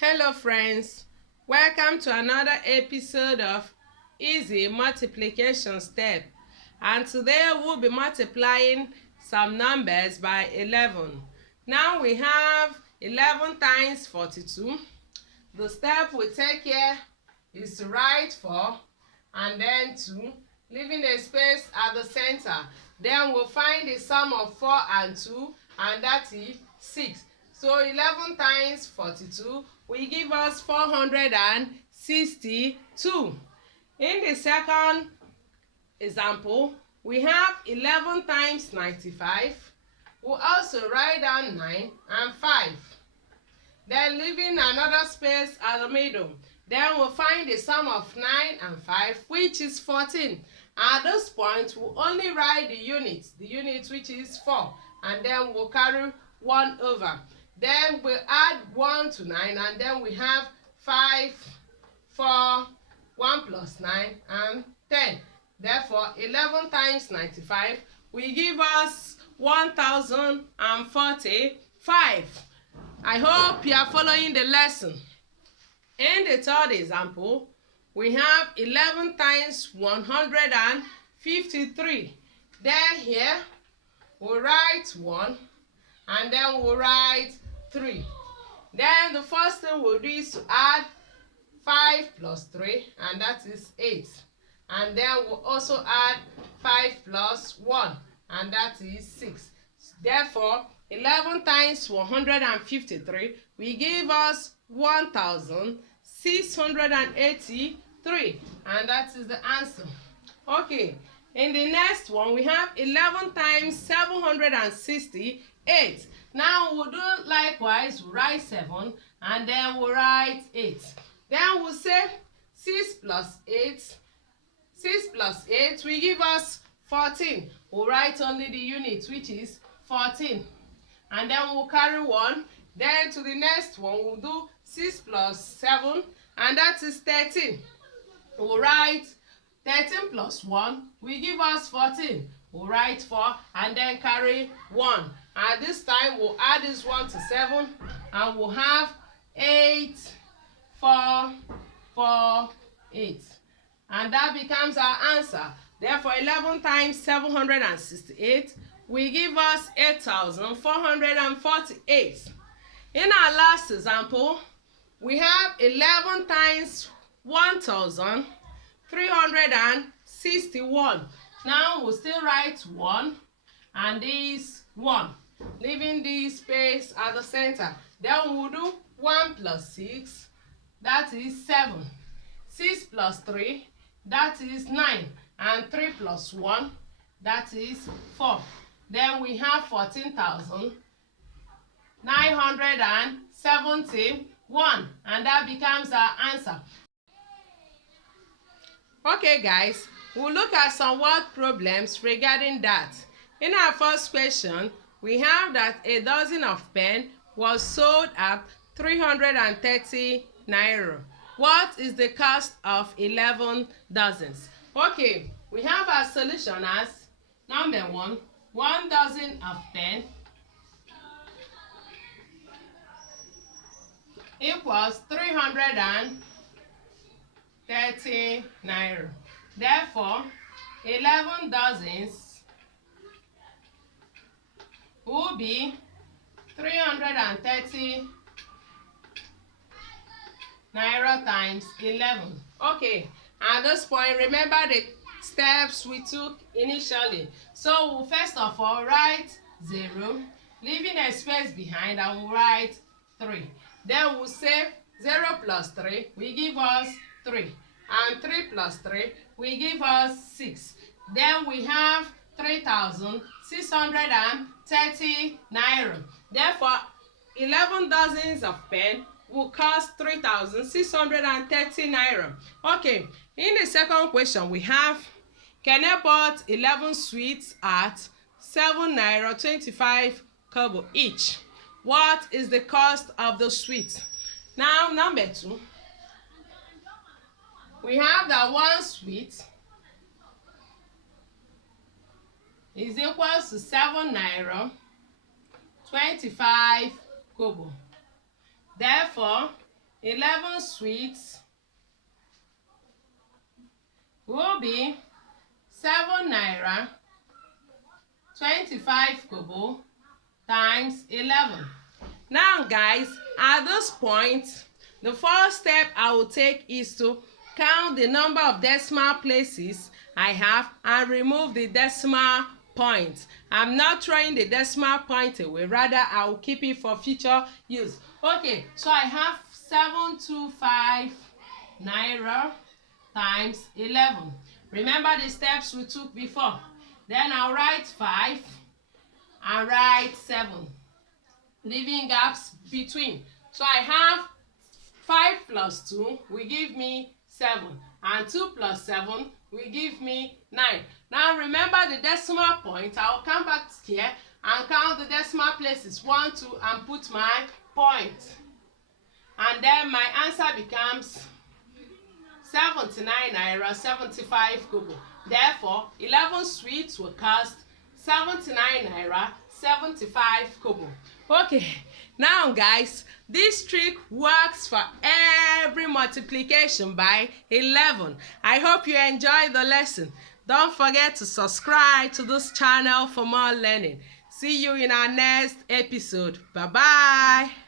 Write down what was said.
Hello friends, welcome to another episode of Easy Multiplication Step, and today we'll be multiplying some numbers by 11. Now we have 11 times 42. The step we take here is to write 4 and then 2, leaving a space at the center. Then we'll find the sum of 4 and 2, and that is 6. So 11 times 42 will give us 462. In the second example, we have 11 times 95. We'll also write down 9 and 5. Then leaving another space at the middle. Then we'll find the sum of 9 and 5, which is 14. At this point, we'll only write the unit which is 4, and then we'll carry 1 over. Then we'll add 1 to 9, and then we have 5, 4, 1 plus 9, and 10. Therefore, 11 times 95 will give us 1045. I hope you are following the lesson. In the third example, we have 11 times 153. Then here, we'll write 1, and then we'll write 3. Then the first thing we'll do is to add 5 plus 3, and that is 8. And then we'll also add 5 plus 1, and that is 6. Therefore, 11 times 153 will give us 1683, and that is the answer. Okay, in the next one, we have 11 times 768. Now we'll do likewise. We'll write 7, and then we'll write 8. Then we'll say 6 plus 8. 6 plus 8 will give us 14. We'll write only the unit, which is 14. And then we'll carry 1. Then to the next one, we'll do 6 plus 7, and that is 13. We'll write 13 plus 1 will give us 14. We'll write 4 and then carry 1. And this time we'll add this 1 to 7, and we'll have 8, 4, 4, 8. And that becomes our answer. Therefore, 11 times 768 will give us 8,448. In our last example, we have 11 times 1,361. Now we'll still write 1 and this 1, leaving this space at the center. Then we'll do 1 plus 6, that is 7. 6 plus 3, that is 9. And 3 plus 1, that is 4. Then we have 14,971, and that becomes our answer. Okay guys, we'll look at some word problems regarding that. In our first question, we have that a dozen of pen was sold at 330 naira. What is the cost of 11 dozens? Okay, we have our solution as number 1. 1 dozen of pen equals 330 naira. Therefore, 11 dozens will be 330 naira times 11. Okay, at this point, remember the steps we took initially. So we'll first of all write 0, leaving a space behind, and we'll write 3. Then we'll say 0 plus 3 will give us 3, and 3 plus 3 will give us 6. Then we have 3,630 naira. Therefore, 11 dozens of pen will cost 3,630 naira. Okay, in the second question, we have, Kene bought 11 sweets at 7 naira 25 kobo each. What is the cost of the sweets? Now, number 2, we have that one sweet is equal to 7 naira 25 kobo. Therefore, 11 sweets will be 7 naira 25 kobo times 11. Now guys, at this point, the first step I will take is to count the number of decimal places I have and remove the decimal point. I'm not throwing the decimal point away, rather I will keep it for future use. Okay, so I have 725 naira times 11. Remember the steps we took before. Then I'll write 5 and write 7, leaving gaps between. So I have 5 plus 2 will give me 7, and 2 plus 7 will give me 9. Now remember the decimal point. I'll come back here and count the decimal places 1, 2 and put my point. And then my answer becomes 79 naira 75 kobo. Therefore, 11 sweets will cost 79 naira 75 kobo. Okay, now guys, this trick works for every multiplication by 11. I hope you enjoyed the lesson. Don't forget to subscribe to this channel for more learning. See you in our next episode. Bye-bye.